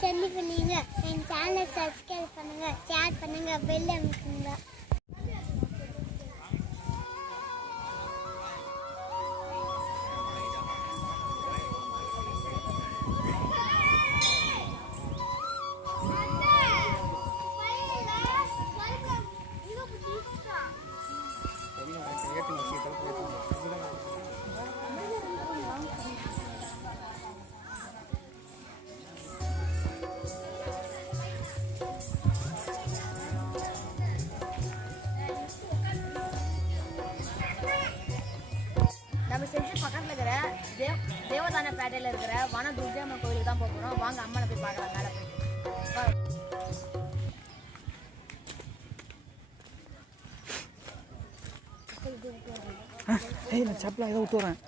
Send பண்ணுங்க, என் சேனலை subscribe பண்ணுங்க, ஷேர் பண்ணுங்க, பெல் அமுக்குங்க. நம்ம செஞ்சு பக்கத்தில் இருக்கிற தேவதான பேட்டையில் இருக்கிற வன துர்காம்மன் கோயிலுக்கு தான் போகிறோம். வாங்க அம்மனை போய் பார்க்கலாம். மேலே போய் நான் சப்பலாம் ஏதோ விட்டு வரேன்.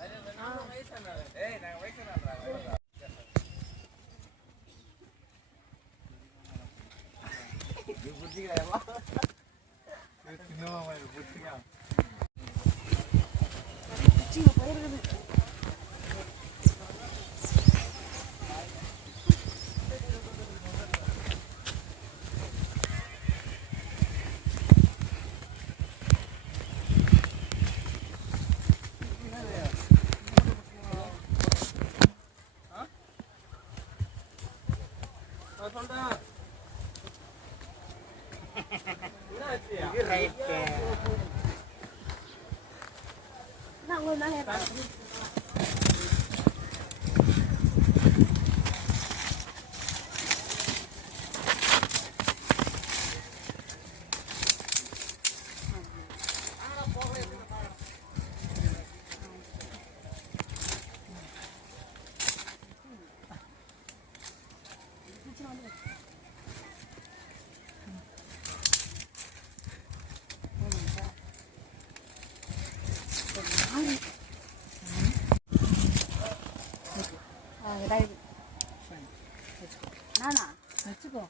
நானா வச்சுக்கோ.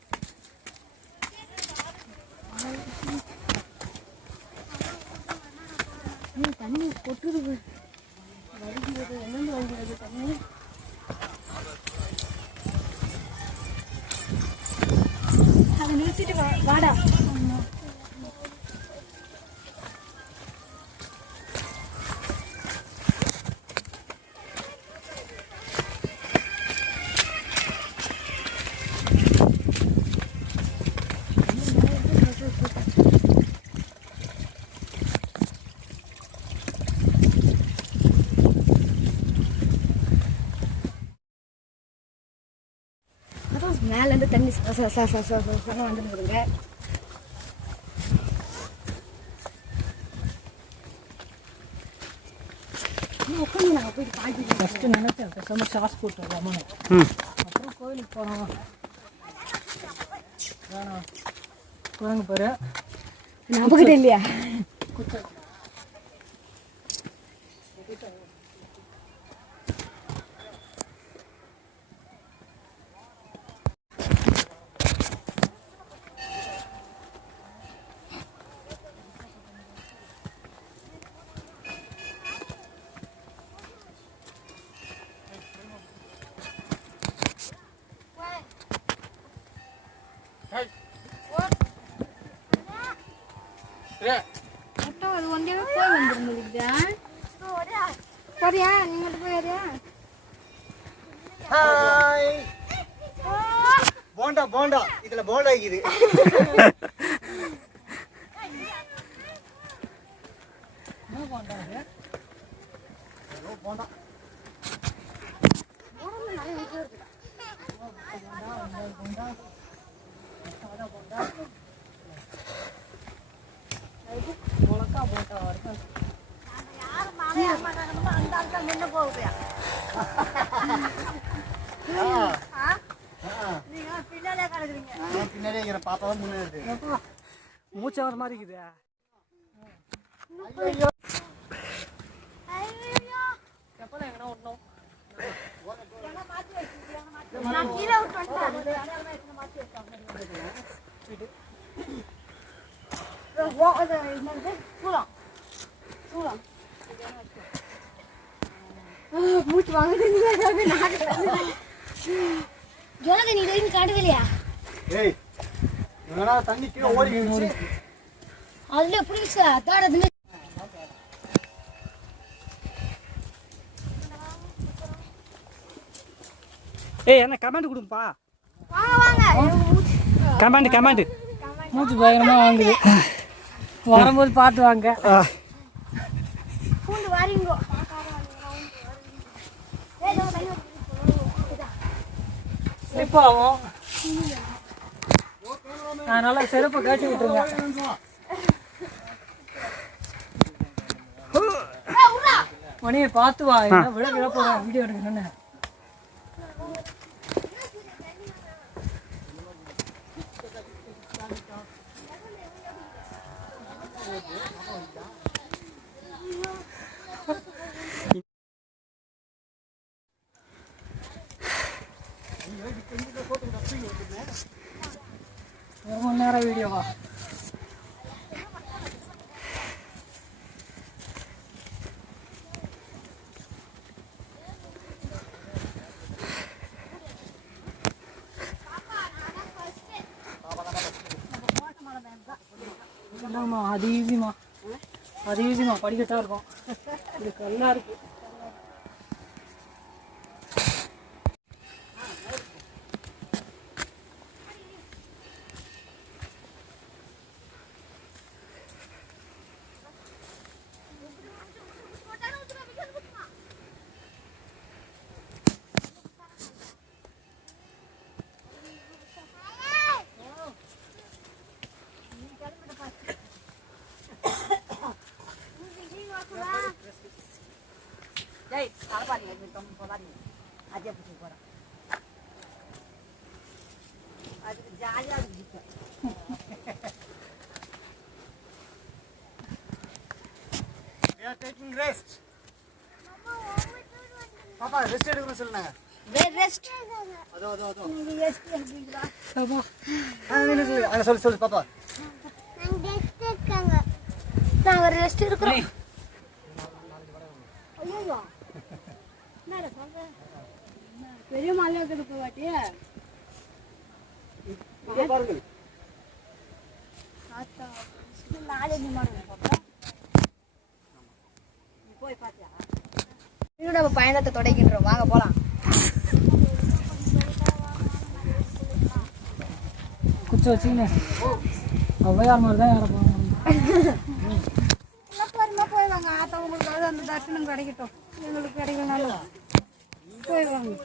தண்ணி கொட்டுறது வருகிறது. என்னென்னு வருகிறது தண்ணி? அதை நிறுத்திட்டு வாடா. மேலேருந்து தண்ணி வந்துருக்குதுங்க. உட்காந்து நாங்கள் போயிட்டு பாய்ச்சி ஃபஸ்ட்டு நினைச்சேன் பேசாமல் சாஸ் போட்டு வரலாமான்னு. அப்புறம் கோயிலுக்கு போனோம். வேணாம் குரங்கு பாரு நம்பக்கிட்ட இல்லையா? அது ஒன்றே போய் வந்துருந்துருக்குதா? சரியா நீ மட்டும் போய் ஹாய் போண்டா போண்டா இதுல போண்டா இருக்குது. என்ன பண்ணுறாங்க? போண்டா முளக்கா போட்டா வரைக்கும் அந்த ஆட்கள் முன்ன போகுது. நீங்க பின்னாலே கிடக்குறீங்க. பின்னாடியே இருக்கிற பாப்பா தான் முன்னாடி மூச்சு வர மாதிரி இருக்குது. எப்போதான் எங்கன்னா ஒன்றும் நான் கீழே விட்டு வந்துட்டேன். மூச்சு வாங்குது. ஜோனக நீ வரைக்கும் காட்டுதலையா ஏய் என்னடா தண்ணி கீழ ஓடிடுச்சு அதுல புடிச்சா தாடதுல ஏய் என்ன கமெண்ட் கொடுப்பா வாங்க கமெண்ட் மூச்சு பயங்கரமாக வாங்குது வரும்போது பார்த்து வாங்க பூண்டு வாரிங்கோ ஸ்லிப் ஆகும் அதனால செருப்பை கட்டி விட்டுருங்க மணியை பார்த்து வா விட விட போகிறேன் வீடியோ எடுக்கணும்னு ஒரு மணி நேரம் வீடியோவா இல்லைம்மா அது ஈஸிமா படிக்கட்டா இருக்கும் இது கல்லா இருக்கு We are taking rest. பாப்பா ரெஸ்ட் எடுக்கணும் சொல்லுங்க. ரெஸ்ட் அதோ. நீங்க ரெஸ்ட் எடுப்பீங்களா அப்பா அங்க சொல்லு பாப்பா. நாங்க ரெஸ்ட் எடுக்காங்க நாங்க ரெஸ்ட் எடுக்கறோம் ஐயோ என்னடா சொல்ற பெரிய மலை இருக்குது பாட்டி இங்க பாருங்க. ஆத்தா நாளை நீ மாடுங்க பாப்பா நீ போய் பாத்தியா இன்னும் நம்ம பயணத்தை தொடங்கின்றோம் வாங்க போலாம் குச்சி வச்சுக்கினே ஔவையார் மாதிரி தான் யாரை போகணும் பொறுமையா போய் வாங்க ஆத்தா உங்களுக்கு அந்த தரிசனம் கிடைக்கட்டும் எங்களுக்கு கிடைக்கலனாலும் போய் வாங்க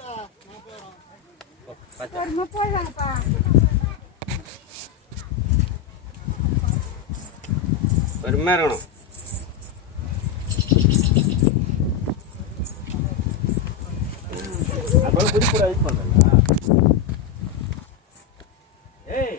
பொறுமையா போய் வாங்கப்பா பொறுமையாக இருக்கணும் அப்புறம் குறிப்பிட யூஸ் பண்ணுறேன் ஏய்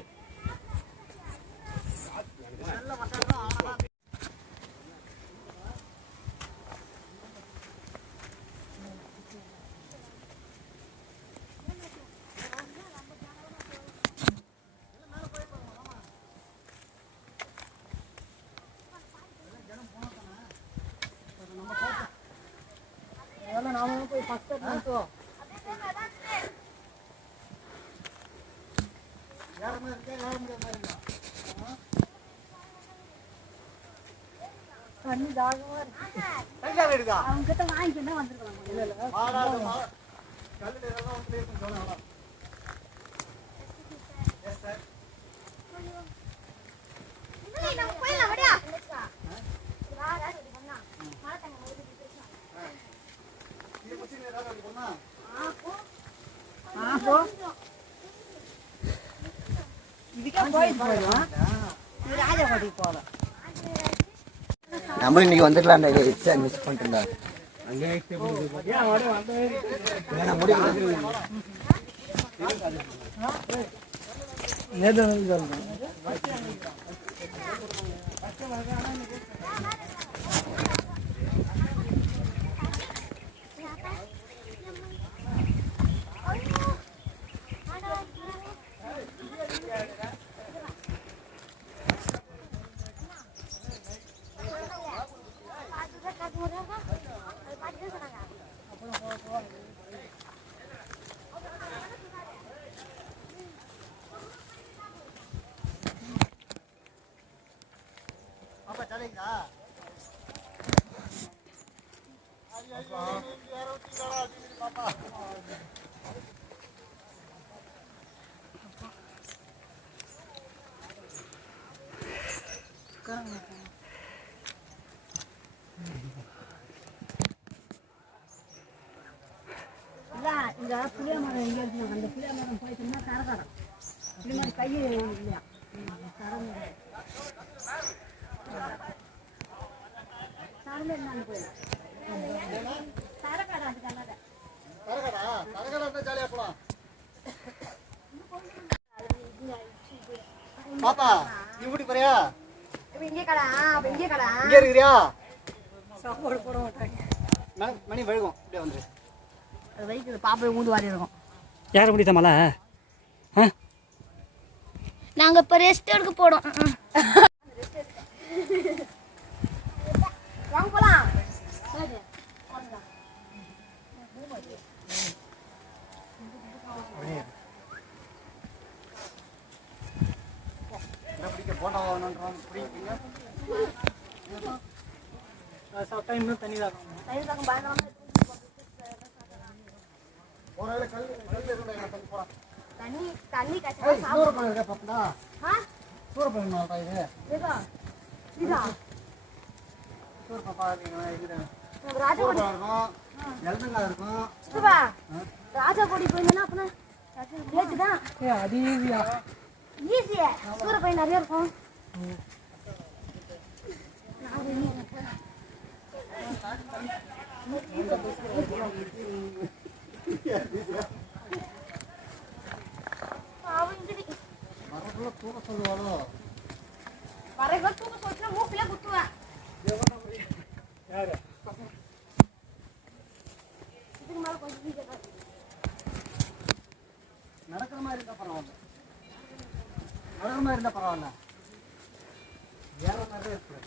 அதெல்லாம் நாம போய் ஃபஸ்ட்டு பண்ணிட்டோம் தண்ணி தாகமா இருக்கு தஞ்சாவூர் இருக்கா? அவங்க கிட்ட வாங்கிட்டு வந்துருக்கலாம் இல்லை மாடாதமா. கல்லுல எல்லாம் வந்து இருக்கும் சொன்னா. Yes sir. நம்ம போயிடலாம் வடியா இது முடிச்சு ஏதாவது அப்படி போனா? நம்ம இன்னைக்கு வந்துடலாம் மிஸ் பண்ணிட்டு ஜாலிங்களா பாப்பா இந்த புளிய மரம் எங்கே இருக்கு அந்த புளிய மரம் போயிட்டுன்னா கரகரம் இது மாதிரி கையை இல்லையா சரமே நான் போய் சரக்கடை அது கல்லாத கரகடா ஜாலியா போலாம் பாப்பா நீ வீட்டுக்கு போறியா இங்கே கடா இங்கே கடா இங்கே இருக்கிறியா சாப்பாடு போட மாட்டாங்க. மணி வழுகும் இப்படியே வந்துரு வயிற்று பாப்பை ஊந்து வாரி இருக்கும். யார் முடித்த மலை நாங்கள் இப்போ ரெஸ்ட் எடுக்க போகிறோம். வாங்க போகலாம். பிடிக்க போட்டோ வாங்கணுன்றோம் பிடிக்கிறீங்க சாப்பிட்டா இன்னும் தண்ணி தான் ஒரு வேளை கல் இருந்தா போலாம் தண்ணி தண்ணி கஷ்டம். சூரப்பழம் இருக்கா பாப்பா ஆ சூரப்பழம் மாட்டா இது இதா இதா சூரப்பா இருக்குது ராஜாகோடி இருக்கும் எல்தங்காய் இருக்கும் சிவா ராஜாகோடி போயிருந்தேன்னா அப்புறம் லேட்டு தான் அது ஈஸியா ஈஸியா சூரிய பையன் நிறைய இருக்கும். வரக்குள்ள தூக்க சொல்லுவாளோ வரைக்கும் தூக்க சொல்லிட்டு மூக்கிலே குத்துவேன். யாரு இதுக்கு மேலே கொஞ்சம் வீட்டு நடக்கிற மாதிரி இருந்தா பரவாயில்ல நடக்கிற மாதிரி இருந்தா பரவாயில்ல வேற மாதிரி இருக்கு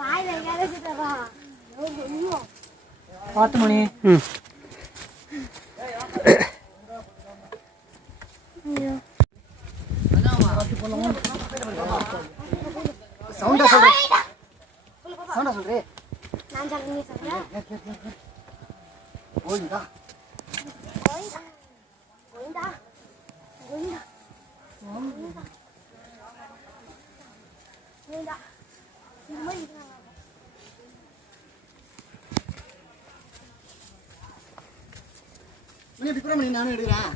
வாயில எங்கேயாவது தரோம். பார்த்து மணி சவுண்டா சொல்றேன் சவுண்டா சொல்றேன் நான் சொல்றேன் நீ சொல்ற. ஓய்தா கோயிந்தா கோயிந்தா கோயிந்தா கோயிந்தா இந்த மாதிரி இருக்கிறாங்க. மணி இப்படி கூட மணி நானும் எடுக்கிறேன்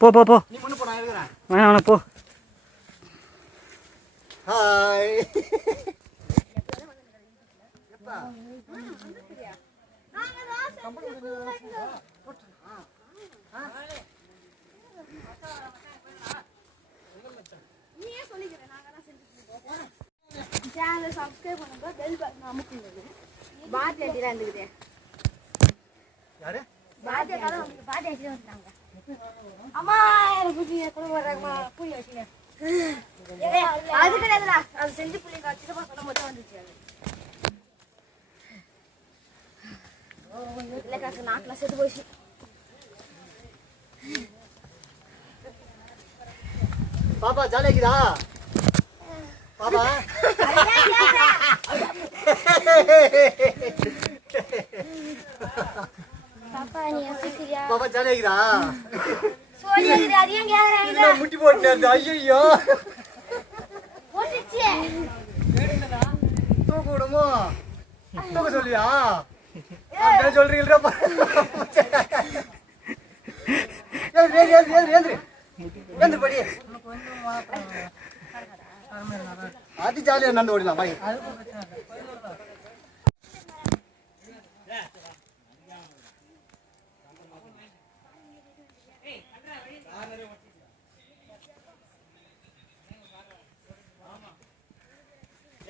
போ போ போ நீ முன்னு போ நான் எடுக்கிறேன் வேணாம் வேணாம் போ ஹாய் சேனலை சப்ஸ்கிரைப் பண்ணுங்க பெல் பட்டன் அமுக்குங்க. பாட்டி அடிலாம் இருந்துக்குது. யாரு பாட்டி அடிலாம் வந்து பாட்டி அடிலாம் வந்துட்டாங்க. அம்மா எனக்கு புரியுது கூட வர்றாங்கம்மா புரிய வச்சுங்க. அது கிடையாதுடா அது செஞ்சு புள்ளிங்க சித்தப்பா சொன்ன மட்டும் வந்துச்சு. இல்லை காசு நாக்கில் செத்து போச்சு. பாப்பா ஜாலியா இருக்குதா பாப்பா பாப்பா நீ யோசிக்கிறியா பாப்பா ஜாலியா இருக்குதா சொல்லி அதையும் கேட்குறேன் இதுல முட்டி போட்டு ஐயோ போட்டுச்சு. தூக்க விடுமோ தூக்க சொல்லியா அப்படியே சொல்றீங்களா ஏந்திரு படி அது ஜாலியா நடந்து ஓடிலாம் பாய்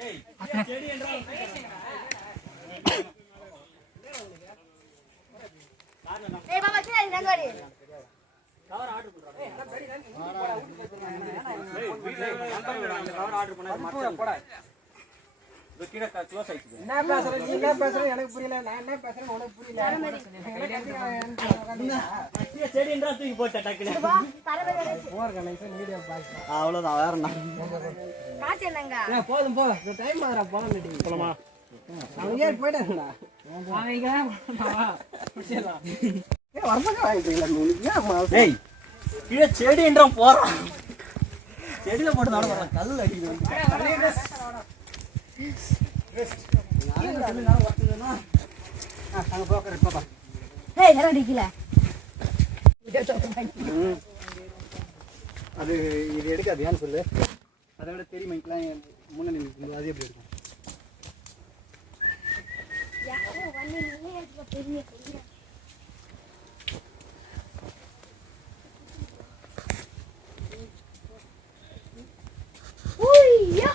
ஏய் பாப்பா கீழே இறங்கு வாடி. என்ன பேசுற நீ என்ன பேசுற எனக்கு புரியல நான் என்ன பேசுறேன் உனக்கு புரியல செடின்றா தூக்கி போட்ட டக்குனு. அவ்வளோதான் வேற என்ன காசு என்னங்க போதும் போ டைம் ஆகிறா போலாம் போலாமா? அவங்க ஏன் போயிட்டாங்கண்ணா ஏய் கீழே செடின்றான் போறான் செடியில போட்டு நட போறான் கல் அடிக்குது ஏய் யாரும் அடிக்கல அது இது எடுக்காது ஏன்னு சொல்லு அதை விட தெரியுமாக்கலாம் முன்னணி அது எப்படி இருக்கும் யாரோ வந்து நீயே பெரிய பெரிய ஓய்யா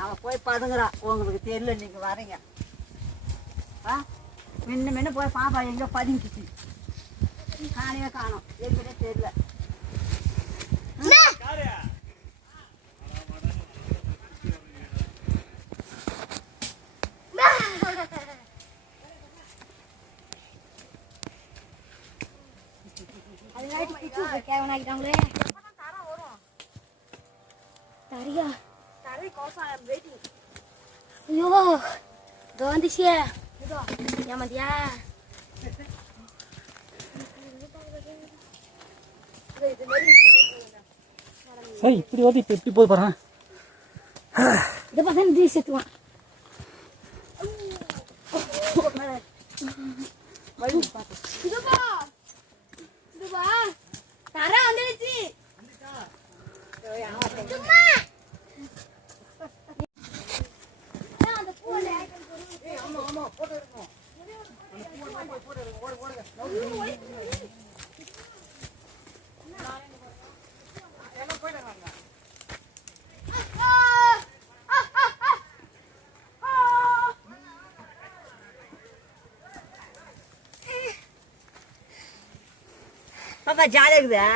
அவன் போய் பதுங்குறான். உங்களுக்கு தெரியல, நீங்க வரீங்க. முன்ன போய் பாப்பா எங்க பதுங்கிச்சு காணவே காணும். எங்கிட்ட தெரியல. அதுங்காட்டி பிச்சு கேவனாக்கிட்டாங்களே. தரியா தரி கோசா வெயிட்டிங். ஐயோ இதோ வந்துச்சியே. இதோ ஏமாத்தியா சரி இப்படி வந்து இப்போ எப்படி போய் பாருங்க. இதை பார்த்தா நீ செத்துவான். இதுபா இதுபா தர வந்துடுச்சு. சும்மா அந்த பூல ஆமா ஆமா போட்டோ எடுக்கணும் போட்டோ எடுக்கணும் ஓடுங்க எல்லாம் போயிட்டாங்க பாப்பா ஜாலியா இருக்குதா?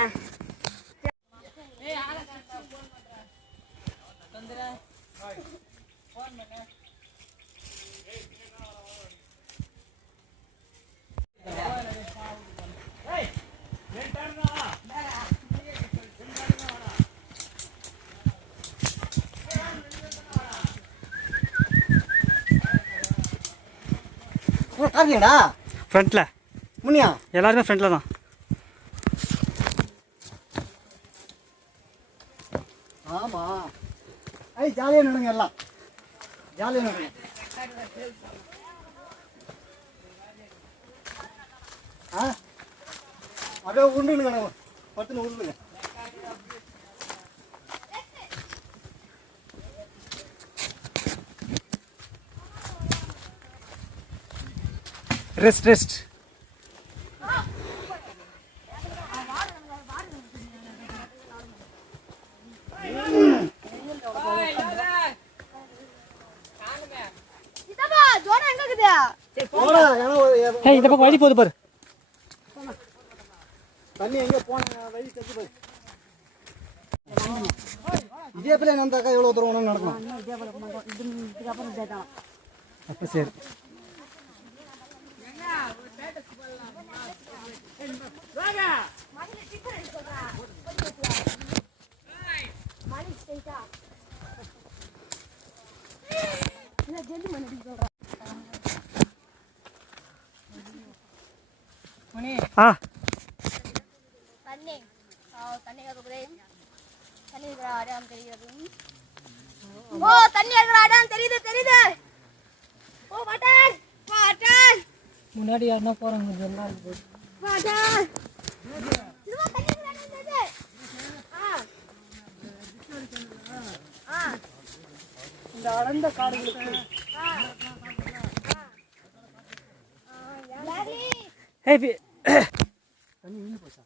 காரணடா ஃப்ரண்ட்ல முனியா எல்லாருமே ஃப்ரண்ட்ல தான். ஆமா ஐ ஜாலியா நடங்க எல்லாம் ஜாலியா நடங்க அப்படியே உருண்டுங்க பத்துன்னு உருண்டுங்க ரெஸ்ட் ரெஸ்ட் இதப்பா ஜோனா எங்க இருக்குது? ஏய் இந்த பக்கம் வழி போகுது பாரு. தண்ணி எங்க போன வழி தெரிஞ்சு பாரு இதே பிள்ளை நந்தாக்கா எவ்வளவு தூரம் வேணும் நடக்கணும் இதுக்கப்புறம் கேட்டான். அப்போ சரி. ஆ தண்ணி தண்ணி தண்ணி இருக்கிற அடையாளம் தெரிகிறது. ஓ தண்ணி இருக்கிற அடையாளம் தெரியுது தெரியுது. ஓ வாட்டர் வாட்டர் முன்னாடி யாருன்னா போறாங்க வாட்டர் இதுவா தண்ணி இருக்கிற அடையாளம் தெரியுது. இந்த அடர்ந்த காடுகளுக்கு ஏய் தண்ணி வீணு போச்சா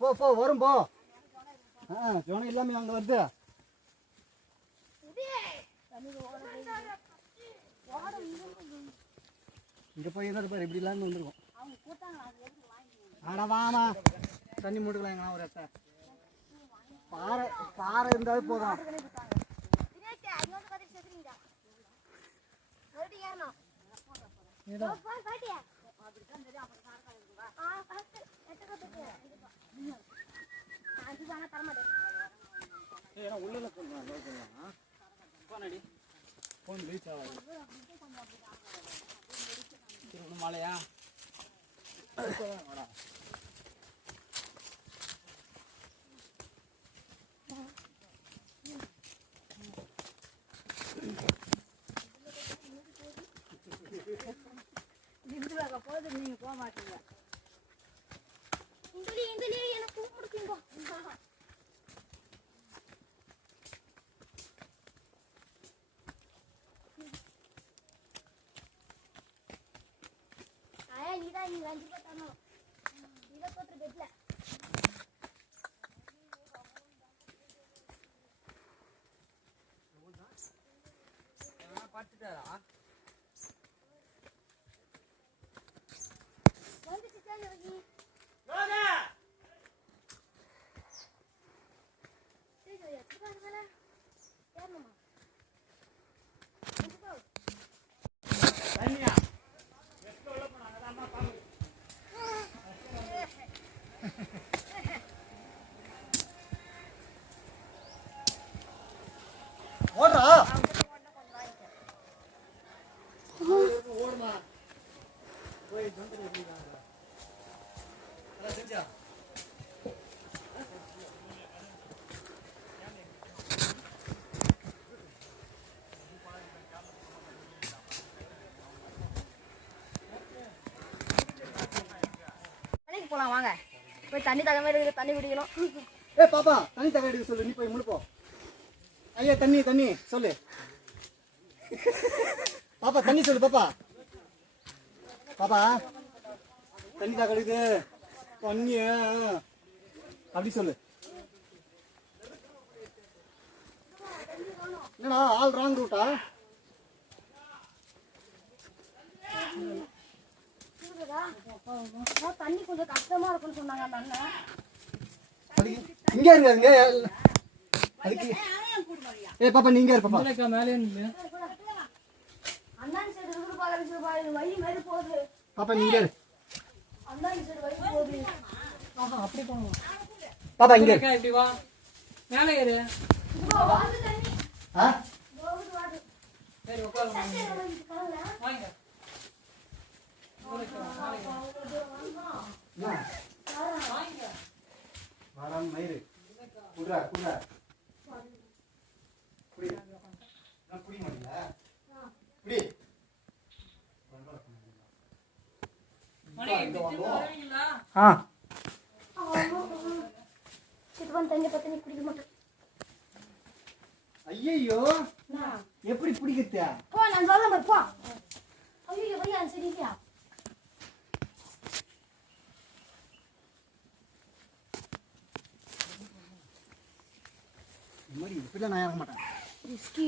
போ போ வரும் போ ஜோனம் இல்லாம அங்க வருது இங்க போய் என்ன பாரு இப்படி இல்லாம வந்துருக்கும் ஆடா வாமா தண்ணி மூட்டுக்கலாம் எங்கன்னா ஒரு இடத்த பாறை பாறை இருந்தாலும் போதும் தினேஷ் அது வந்து கதை சேர்த்துறீங்க மறுபடியும் ஏறணும். பாட்டியா அதுதானே தரமாட்டேன். மலையா போது நீங்க போக மாட்டீங்க. இந்துலி எனக்கு கூப்பிடுங்க. நீ லஞ்ச் போட்டானோ இதை போட்டு பெட்ல பார்த்துட்டாரா வந்து சிச்சாங்க இறங்கி சரி எத்தனை ஏறணுமா ஓடுறா ஓடுமா போய் செஞ்சா போலாம் வாங்க போய் தண்ணி தகமே இருக்கு தண்ணி குடிக்கணும். ஏ பாப்பா தண்ணி தக எடுக்க சொல்லு நீ போய் முழுப்போ ஐயா தண்ணி சொல்லு பாப்பா தண்ணி சொல்லு பாப்பா தண்ணி தக எடுக்கு தண்ணி அப்படி சொல்லு என்னடா ஆல் ராங் ரூட்டா தண்ணி கொஞ்சம் கஷ்டமா இருக்குன்னு சொன்னாங்க அந்த அண்ணன். இங்க இருங்க அதுக்கு ஏ பாப்பா நீங்க இரு பாப்பா மேலே இருந்து அண்ணாடி சைடு இருக்கு பாக்குறது வழி மாதிரி போகுது. பாப்பா நீங்க இரு அண்ணாடி சைடு வழி போகுது. அப்படி போகணும். பாப்பா இங்க இரு இப்படி வா மேலே ஏறு. வாது தண்ணி ஆ வாது சரி உட்காரு வாங்க. வாரம் மயிறு குடுறா குடி நான் குடி மாட்டீங்களா குடி மணி திரும்ப வருவீங்களா? ஆ சித்துவன் தண்ணி பத்தி குடிக்க மாட்டேன். ஐயோ எப்படி பிடிக்கிறதா போ நான் சொல்ல போ. ஐயோ பையா சரியா இந்த மாதிரி இப்படிலாம் நான் இறங்க மாட்டேன் ரிஸ்கி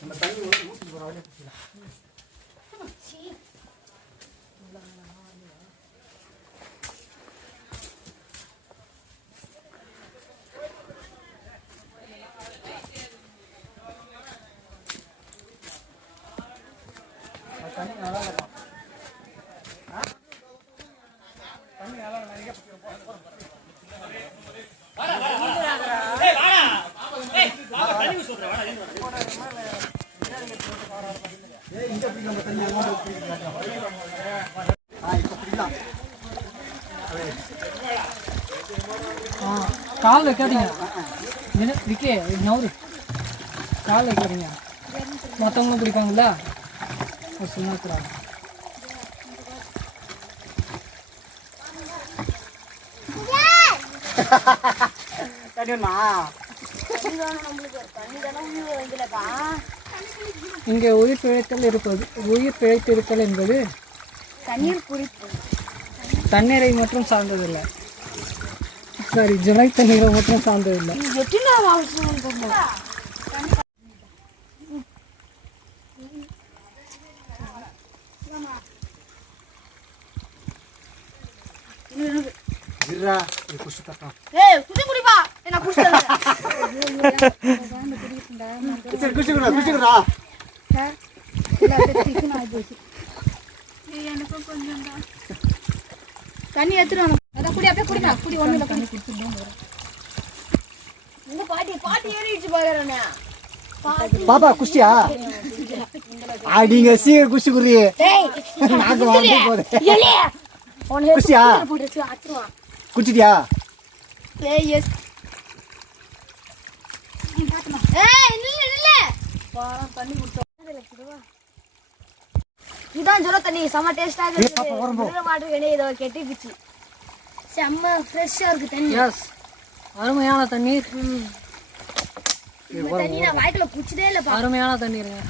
நம்ம தண்ணி ஊற்றி போகிறோம் தண்ணி நல்லா இருக்கும் தண்ணி நல்லா இங்க பிடிக்காம தண்ணி அங்க இப்ப பிடிக்கலாம் கால் வைக்காதீங்க. விக்கே நவரு கால் வைக்காதீங்க. மற்றவங்களும் பிடிப்பாங்கல்ல சும்மா கூடாது. தண்ணிண்ணா இங்கே உயிர் பிழைத்திருத்தல் என்பது தண்ணீர் குடிப்பு தண்ணீரை மட்டும் சார்ந்ததில்லை. சாரி ஜலை தண்ணீரை மட்டும் சார்ந்ததில்லை. எத்தனை அவசியம் இருடா இது குடிச்சு தட்டோம் ஏய் குடி குடிப்பா என்ன குடிச்சல சரி குடிச்சுடா எனக்கும் கொஞ்சம் தான் தண்ணி எடுத்துட்டு அதான் குடி அப்படியே குடிமா குடி ஒண்ணு இல்ல தண்ணி குடிச்சிட்டு இந்த பாட்டி ஏறிடுச்சு பாக்குறேன் பாப்பா குஷ்டியா நீங்க சீக்கிரம் குஷ்டி குடி நாக்கு வாங்கி போகுது குஷ்டியா குடிச்சிட்டியா இதான் ஜோர தண்ணி செம்ம டேஸ்டா இருக்கு மாட்டு இதை கெட்டிக்குச்சு செம்ம ஃப்ரெஷ்ஷா இருக்கு தண்ணி அருமையான தண்ணீர். இந்த தண்ணி நான் வாய்க்குள்ள குடிச்சதே இல்லப்பா. அருமையான தண்ணீருங்க.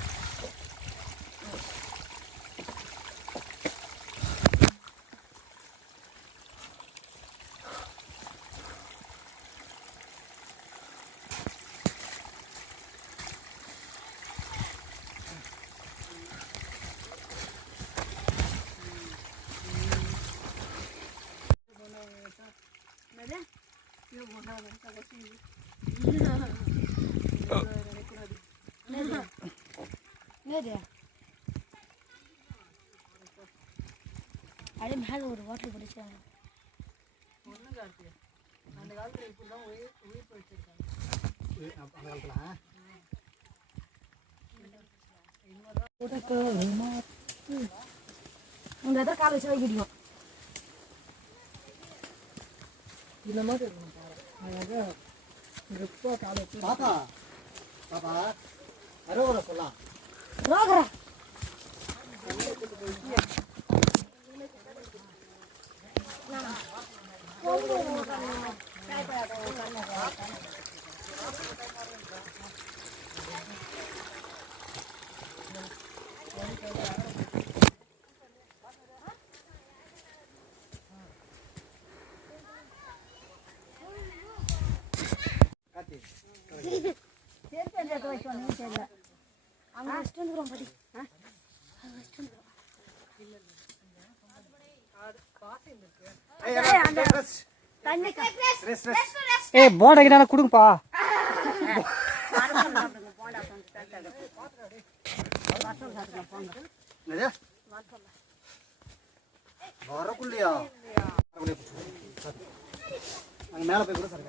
அதே மேல ஒரு வாட்டர் பிடிச்சாங்க. அந்த காலத்துல இப்படிதான் உயிர் வச்சிருக்காங்க. இந்த இடத்துல காலை வச்சு வைக்கிட்டோம். இந்த மாதிரி இருக்கணும் அழகா grip-ஆ காலை வச்சு. பாப்பா பாப்பா அரோகரா சொல்லலாம். ரோகரா ஏய் போண்டா கிட்ட கொடுங்கப்பா. வரக்குள்ளையா அங்க மேல போய் கூட சார்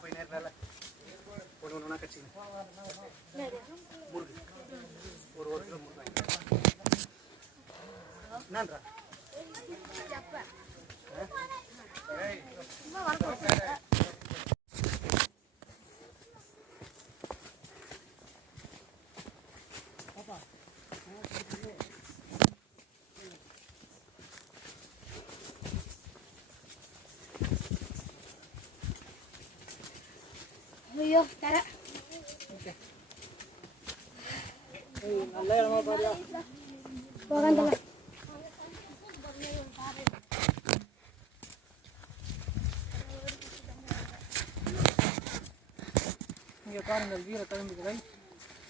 போய் நேரில் ஒன்று ஒன்றா கட்சிங்க முருகு ஒரு கிலோ முருகு என்னன்றா ஐயோ தர நல்ல இடமா பாரியா போகண்டல இங்க பாருங்க வீர தழும்புகளை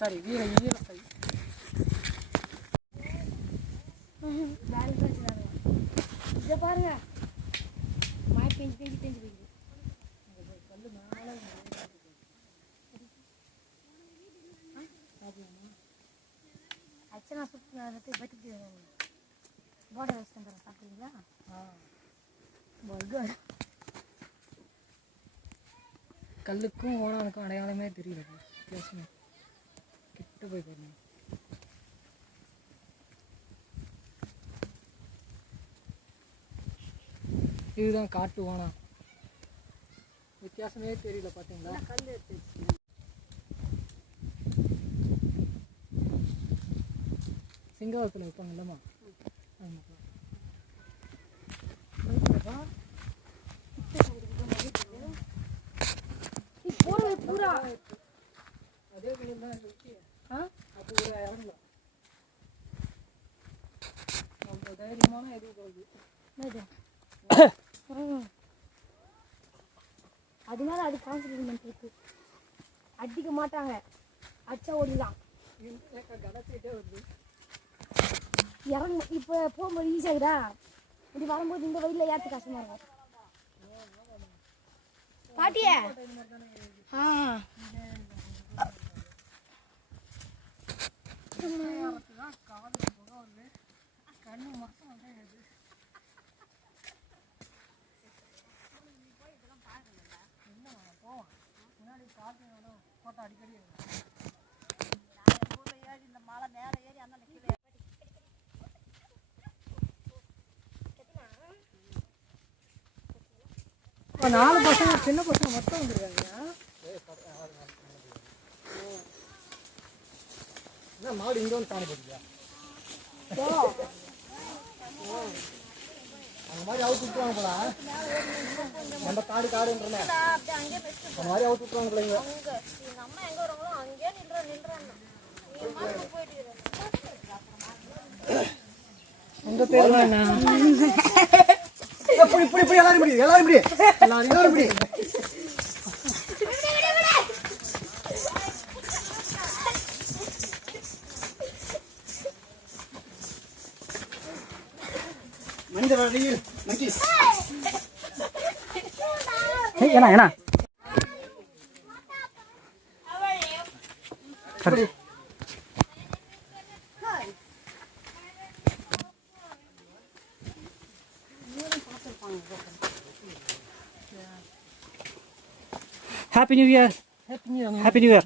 சாரி வீர ஈரத்தை இதை பாருங்க மழை பெஞ்சு போயிடுது. அச்சனா சுற்றி பட்டிட்டு போர்டை வச்சு தந்துடுறேன். சாப்பிட்டீங்களா? பர்கர் கல்லுக்கும் ஓனானுக்கும் அடையாளமே தெரியல. வித்தியாசமே கிட்ட போய் பாருங்க. இதுதான் காட்டு ஓனா. வித்தியாசமே தெரியல பார்த்தீங்களா? கல் எடுத்து சிங்காவத்தில் வைப்பாங்கல்லம்மா. பூரா அதே கலர் தான் இருக்கு. இறங்கலாம். நம்ம தைரியமான எதுவும் போகுது. அதனால அது கான்சன்ட்ரேட் இருக்கு. அடிக்க மாட்டாங்க, அச்சா ஓடிலாம். கடைசிட்டே வருது. இறங்க இப்போ போகும்போது ஈஸியாகுதா, இப்படி வரும்போது இந்த வயலில் ஏற்ற கஷ்டமா இருக்கும். பாட்டியே இப்போ 4 பசங்க சின்ன பசங்க மொத்தம் வந்துருக்காங்க. என்ன மாடு இங்கே வந்து காண போட்டியா? அந்த மாதிரி அவுத்து விட்டுருவாங்க போல. நம்ம காடு காடுன்றல அந்த மாதிரி அவுத்து விட்டுருவாங்க பிள்ளைங்க. எங்க அம்மா எங்க வராங்களோ அங்கேயே நின்றாங்க. உங்க பேர் என்ன? இப்படி இப்படி இப்படி எல்லாரும் இப்படி எல்லாரும் இப்படி எல்லாரும் இப்படி மனித வழியில் மங்கீஸ் ஏனா ஏனா சரி Happy New Year. Happy New Year.